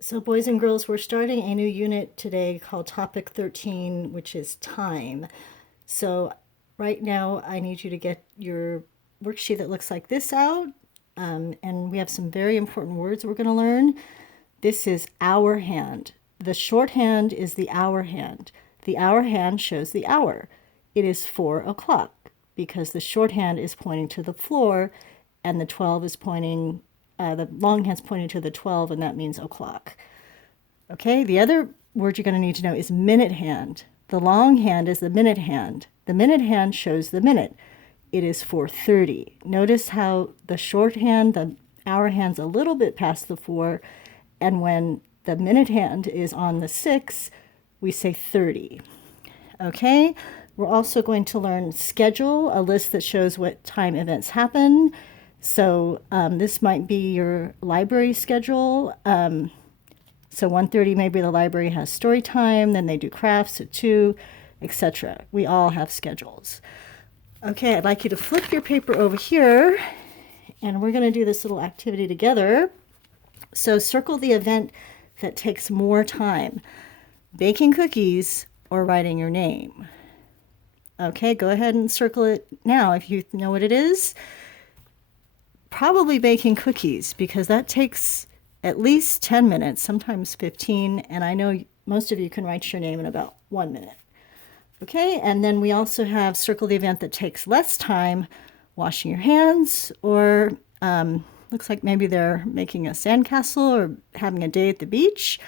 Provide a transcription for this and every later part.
So, boys and girls, we're starting a new unit today called Topic 13, which is time. So, right now, I need you to get your worksheet that looks like this out. And we have some very important words we're going to learn. This is hour hand. The shorthand is the hour hand. The hour hand shows the hour. It is 4 o'clock because the shorthand is pointing to the floor and the 12 is pointing the longhand's pointing to the 12, and that means o'clock. Okay, the other word you're going to need to know is minute hand. The long hand is the minute hand. The minute hand shows the minute. It is 4:30. Notice how the shorthand, the hour hand's a little bit past the 4, and when the minute hand is on the 6, we say 30. Okay, we're also going to learn schedule, a list that shows what time events happen. So this might be your library schedule. So 1:30 maybe the library has story time, then they do crafts at 2, etc. We all have schedules. Okay, I'd like you to flip your paper over here, and we're going to do this little activity together. So circle the event that takes more time, baking cookies or writing your name. Okay, go ahead and circle it now if you know what it is. Probably baking cookies because that takes at least 10 minutes, sometimes 15, and I know most of you can write your name in about 1 minute. Okay, and then we also have circle the event that takes less time, washing your hands, or looks like maybe they're making a sandcastle or having a day at the beach.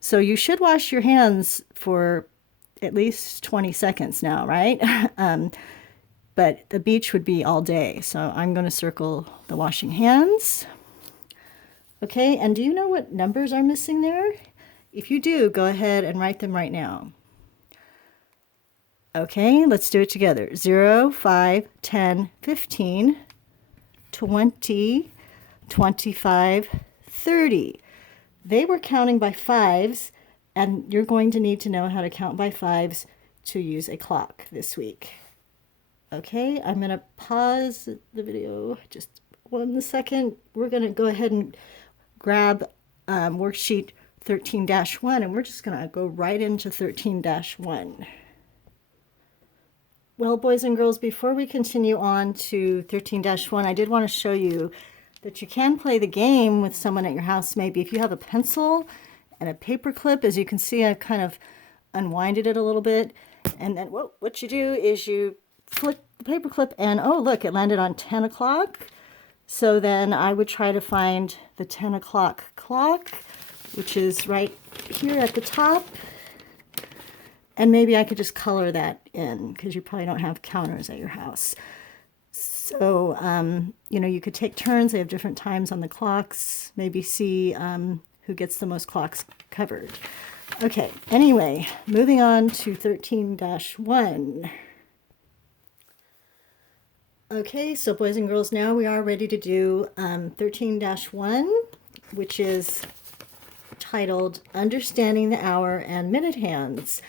So you should wash your hands for at least 20 seconds now, right? But the beach would be all day. So I'm going to circle the washing hands. Okay, and do you know what numbers are missing there? If you do, go ahead and write them right now. Okay, let's do it together. 0, 5, 10, 15, 20, 25, 30. They were counting by fives, and you're going to need to know how to count by fives to use a clock this week. Okay, I'm going to pause the video just 1 second. We're going to go ahead and grab worksheet 13-1, and we're just going to go right into 13-1. Well, boys and girls, before we continue on to 13-1, I did want to show you that you can play the game with someone at your house. Maybe if you have a pencil and a paper clip. As you can see, I've kind of unwinded it a little bit. And then what you do is you flip the paper clip and, oh, look, it landed on 10 o'clock. So then I would try to find the 10 o'clock clock, which is right here at the top. And maybe I could just color that in because you probably don't have counters at your house. So, you could take turns. They have different times on the clocks. Maybe see who gets the most clocks covered. Okay, anyway, moving on to 13-1. Okay, so boys and girls, now we are ready to do 13-1, which is titled Understanding the Hour and Minute Hands.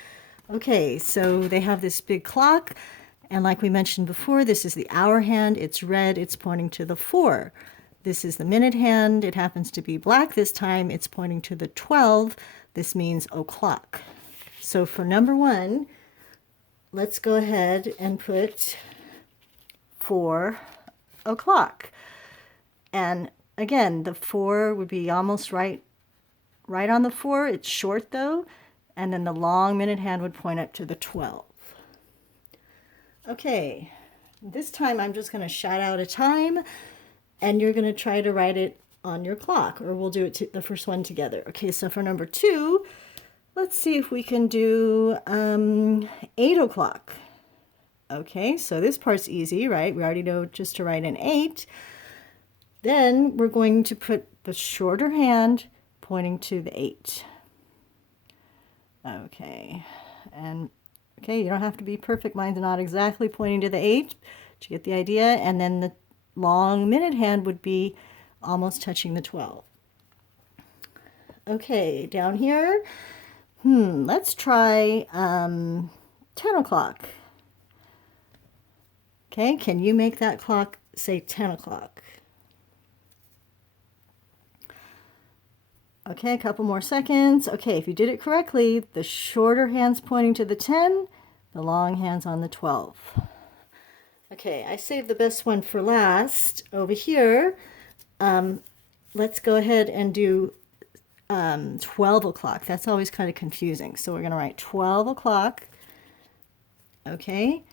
Okay, so they have this big clock, and like we mentioned before, this is the hour hand. It's red, it's pointing to the 4. This is the minute hand. It happens to be black this time. It's pointing to the 12. This means o'clock. So for number 1, let's go ahead and put 4 o'clock. And again, the 4 would be almost right on the 4. It's short though. And then the long minute hand would point up to the 12. Okay, this time I'm just going to shout out a time, and you're going to try to write it on your clock, or we'll do it the first one together. Okay, so for number 2, let's see if we can do 8 o'clock. Okay, so this part's easy, right? We already know just to write an 8. Then we're going to put the shorter hand pointing to the 8. Okay, and you don't have to be perfect. Mine's not exactly pointing to the 8, but you get the idea. And then the long minute hand would be almost touching the 12. Okay, down here, let's try 10 o'clock. Okay, can you make that clock say 10 o'clock? Okay, a couple more seconds. Okay, if you did it correctly, the shorter hand's pointing to the 10, the long hand's on the 12. Okay, I saved the best one for last. Over here, let's go ahead and do 12 o'clock. That's always kind of confusing. So we're going to write 12 o'clock. Okay,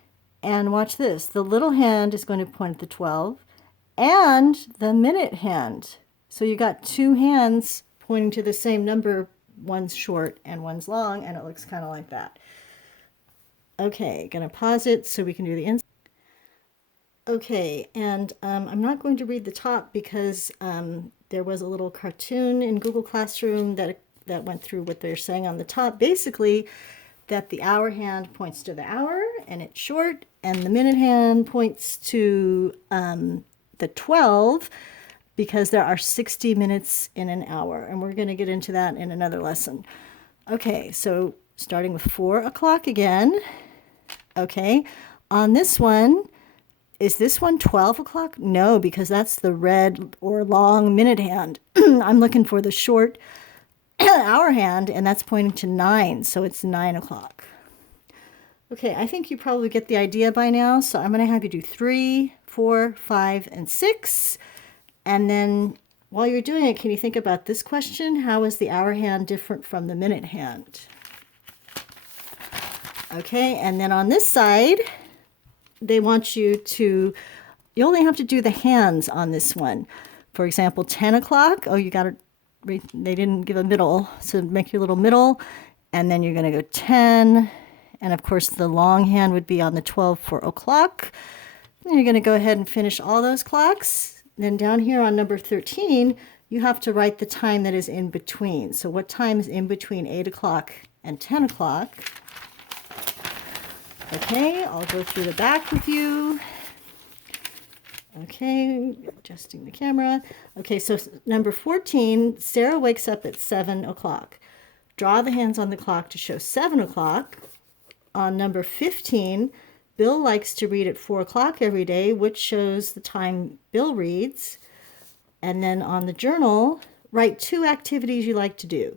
and watch this. The little hand is going to point at the 12 and the minute hand. So you got two hands pointing to the same number. One's short and one's long, and it looks kind of like that. Okay, going to pause it so we can do the inside. Okay, and I'm not going to read the top because there was a little cartoon in Google Classroom that went through what they're saying on the top. Basically, that the hour hand points to the hour and it's short, and the minute hand points to the 12 because there are 60 minutes in an hour, and we're going to get into that in another lesson. Okay, so starting with 4 o'clock again. Okay, on this one, is this one 12 o'clock? No, because that's the red or long minute hand. I'm looking for the short hour hand, and that's pointing to 9, so it's 9 o'clock. Okay, I think you probably get the idea by now, so I'm going to have you do 3, 4, 5, and 6. And then while you're doing it, can you think about this question? How is the hour hand different from the minute hand? Okay, and then on this side, they want you only have to do the hands on this one. For example, 10 o'clock, oh, you got to, they didn't give a middle, so make your little middle, and then you're going to go 10, and of course the long hand would be on the 12 for o'clock. Then you're going to go ahead and finish all those clocks. Then down here on number 13, you have to write the time that is in between. So what time is in between 8 o'clock and 10 o'clock? Okay, I'll go through the back with you. Okay, adjusting the camera. Okay, so number 14, Sarah wakes up at 7 o'clock. Draw the hands on the clock to show 7 o'clock. On number 15, Bill likes to read at 4 o'clock every day, which shows the time Bill reads. And then on the journal, write 2 activities you like to do.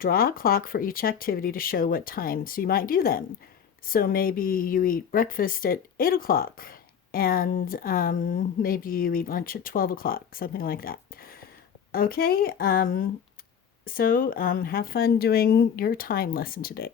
Draw a clock for each activity to show what time, so you might do them. So maybe you eat breakfast at 8 o'clock, and maybe you eat lunch at 12 o'clock, something like that. Okay, so have fun doing your time lesson today.